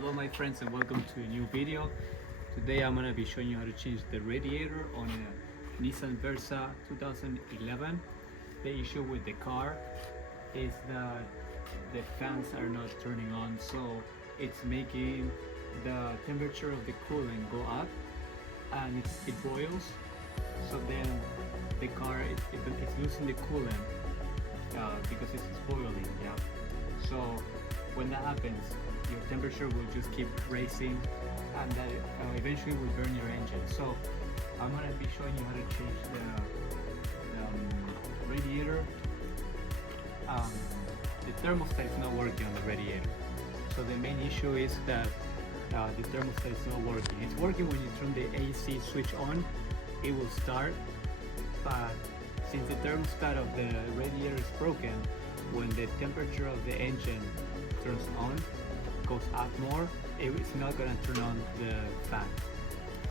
Hello my friends and welcome to a new video. Today I'm gonna be showing you how to change the radiator on a Nissan Versa 2011. The issue with the car is that the fans are not turning on, so it's making the temperature of the coolant go up and it boils. So then the car it's losing the coolant because it's boiling. Yeah. So when that happens, your temperature will just keep raising and that eventually will burn your engine. So I'm going to be showing you how to change the radiator. The thermostat is not working on the radiator. So the main issue is that the thermostat is not working. It's working when you turn the AC switch on, it will start, but since the thermostat of the radiator is broken, when the temperature of the engine turns on, goes up more, it's not gonna turn on the fan.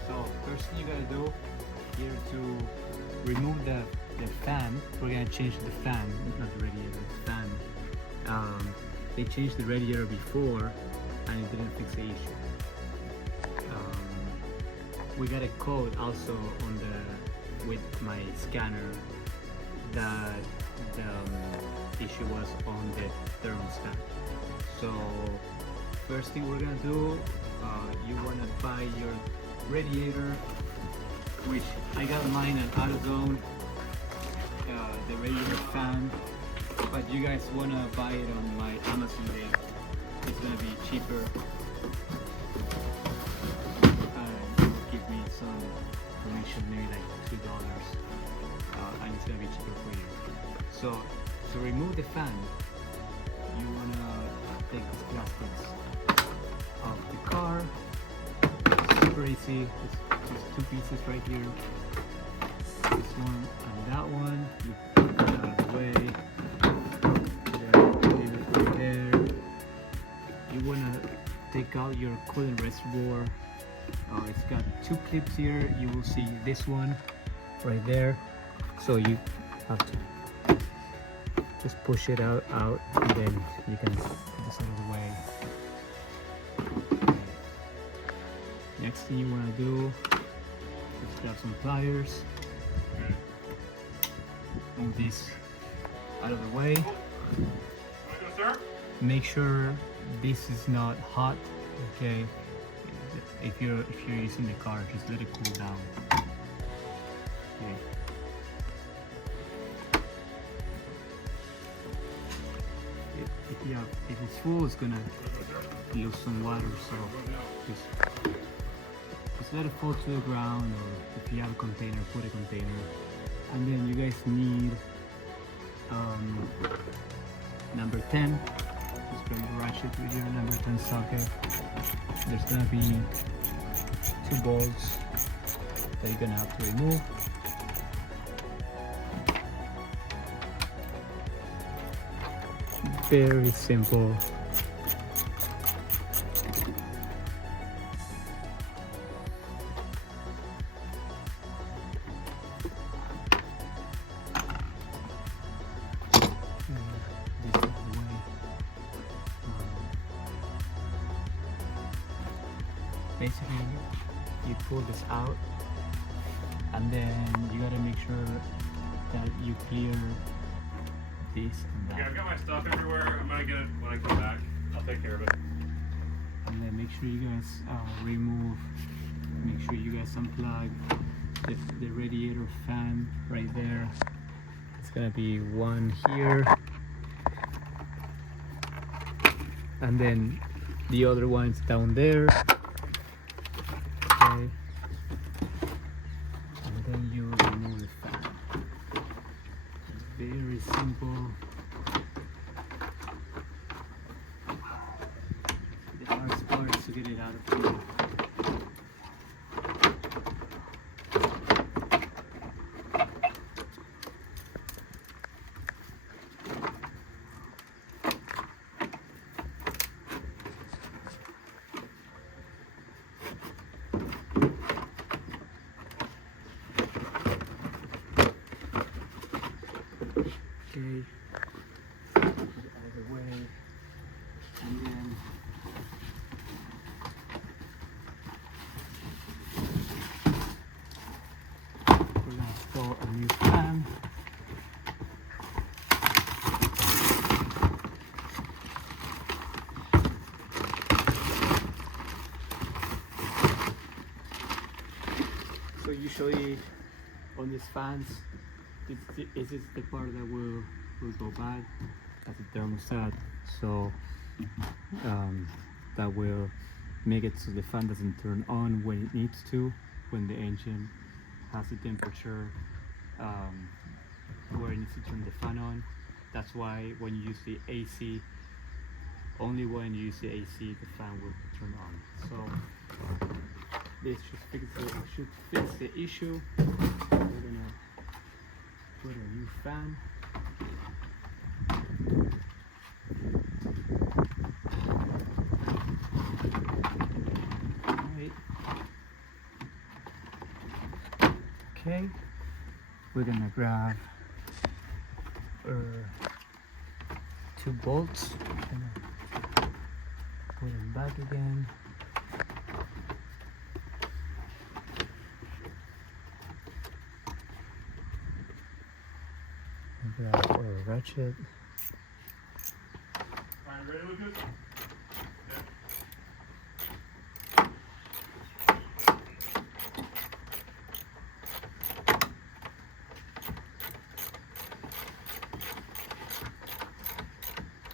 So first thing you gotta do here to remove the fan, we're gonna change the fan, not the radiator, the fan. They changed the radiator before and it didn't fix the issue. We got a code also on with my scanner that the issue was on the thermostat. So first thing we're gonna do, you wanna buy your radiator, which I got mine at AutoZone, the radiator fan, but you guys wanna buy it on my Amazon link. It's gonna be cheaper and it will give me some commission, maybe like $2, and it's gonna be cheaper for you. So to remove the fan, you wanna take these plastics off the car. It's super easy. It's just two pieces right here. This one and that one. You put it out of the way. Leave it right there. You wanna take out your coolant reservoir. It's got two clips here. You will see this one right there. So you have to just push it out, and then you can put this out of the way. Next thing you want to do is grab some pliers, move this out of the way. Make sure this is not hot. Okay, if you're using the car, just let it cool down. Okay. If it's full, it's gonna lose some water, so just let it fall to the ground, or if you have a container, put a container. And then you guys need number 10. Just gonna ratchet with your number 10 socket. There's gonna be 2 bolts that you're gonna have to remove. Very simple. Basically, you pull this out, and then you gotta make sure that you clear this and that. Yeah, I've got my stuff everywhere. I'm gonna get it when I come back. I'll take care of it. And then make sure you guys make sure you guys unplug the radiator fan right there. It's gonna be one here, and then the other one's down there. Okay. And then you remove the fan. Very simple. The hardest part is to get it out of here. Okay, put it out of the way, and then usually on these fans, this is the part that will go back as a thermostat. So that will make it so the fan doesn't turn on when it needs to, when the engine has the temperature where it needs to turn the fan on. That's why when you use the AC, only when you use the AC the fan will turn on. So this should fix the issue. We're gonna put a new fan. Right. Okay, we're gonna grab our 2 bolts. Gonna put them back again. Grab our ratchet. Alright, ready, Lucas?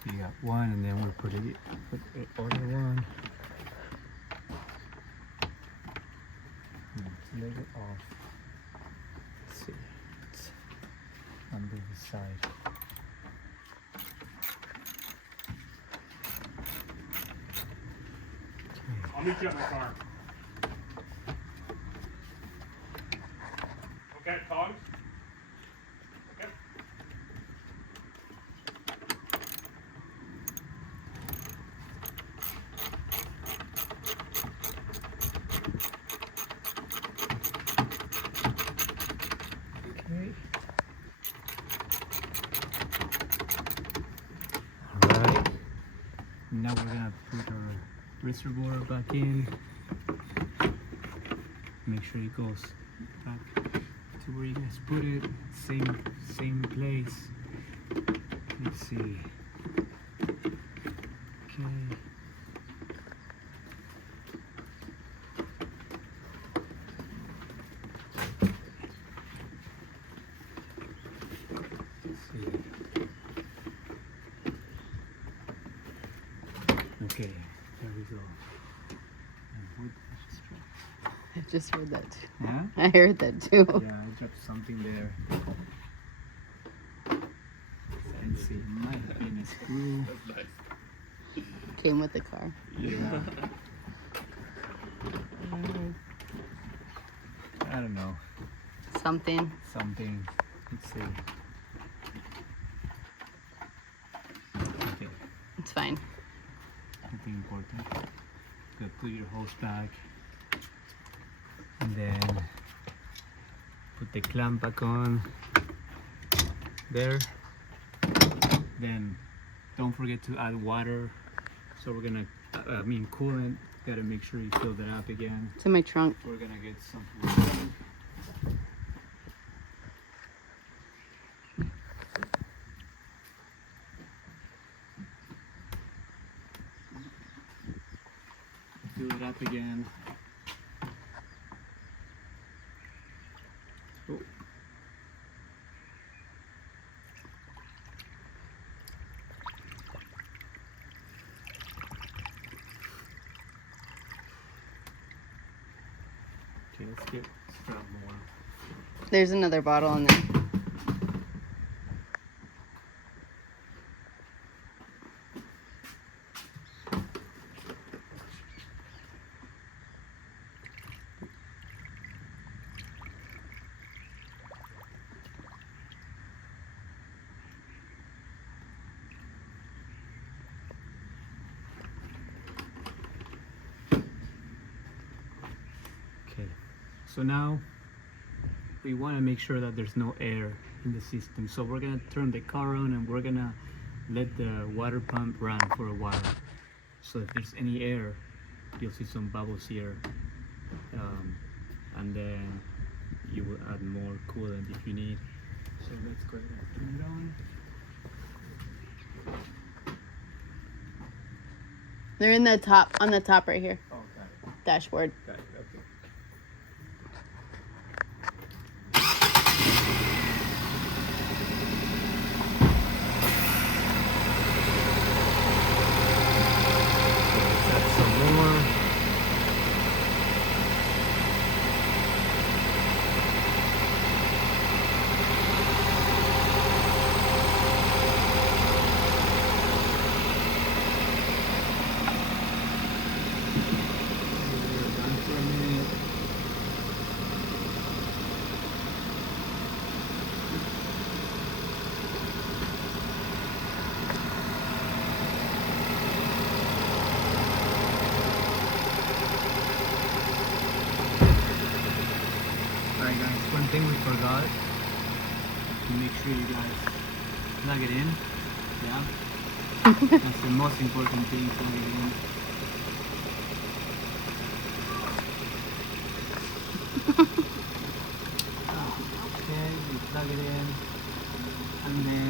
You got one, and then we'll put the other one. Let's let it off. Let's see. It's on the side. I'll meet you at my car. Okay, Togs? Okay. Okay. Alright. Now we're gonna put our reservoir back in. Make sure it goes back to where you guys put it. Same place. Let's see. Okay. Okay, there we go. I just heard that too. Yeah? I heard that too. Yeah, I dropped something there. Fancy. Might have been a screw. Came with the car. Yeah. I don't know. Something. Something. Let's see. Okay. It's fine. Nothing important. Gonna put your hose back. And then put the clamp back on there. Then don't forget to add water. So we're gonna, coolant. Gotta make sure you fill that up again. It's in my trunk. We're gonna get some coolant. Fill it up again. Oh. Okay, let's grab more. There's another bottle in there. Okay, so now we want to make sure that there's no air in the system. So we're gonna turn the car on and we're gonna let the water pump run for a while. So if there's any air, you'll see some bubbles here. And then you will add more coolant if you need. So let's go ahead and turn it on. They're in the top, on the top right here. Oh, got it. Dashboard. Got it, Alright guys, one thing we forgot to make sure you guys plug it in. Yeah. That's the most important thing, plug it in. Okay, you plug it in and then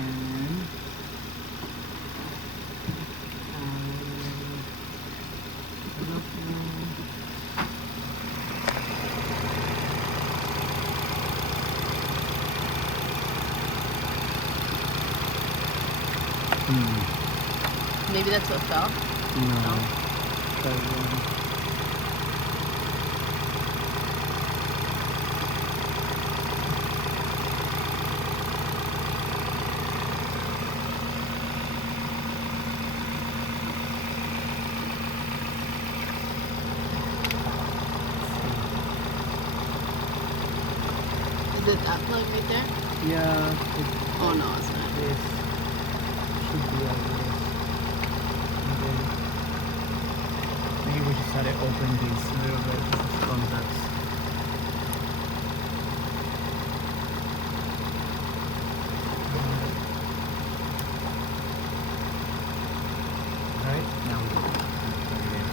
Maybe that's what fell. Is it that plug right there? Yeah. Oh no, it's not. Yes. Should be like this. And then maybe we just had to open these little bit contacts. Alright, now we plug it in.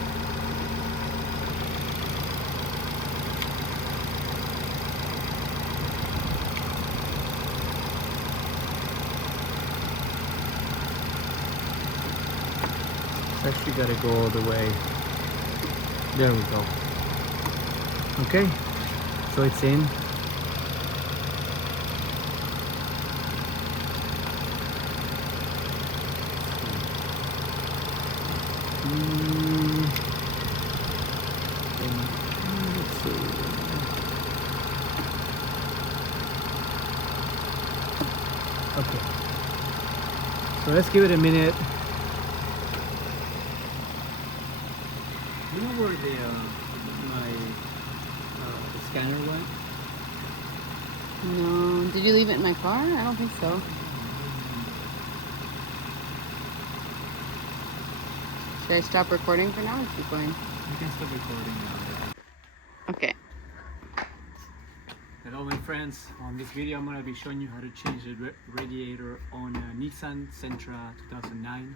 It's actually got to go all the way. There we go. Okay, so it's in. Let's see. Okay, so let's give it a minute. You know where my scanner went? No. Did you leave it in my car? I don't think so. Should I stop recording for now or keep going? You can stop recording now. Okay. Hello my friends, on this video I'm going to be showing you how to change the radiator on a Nissan Sentra 2009.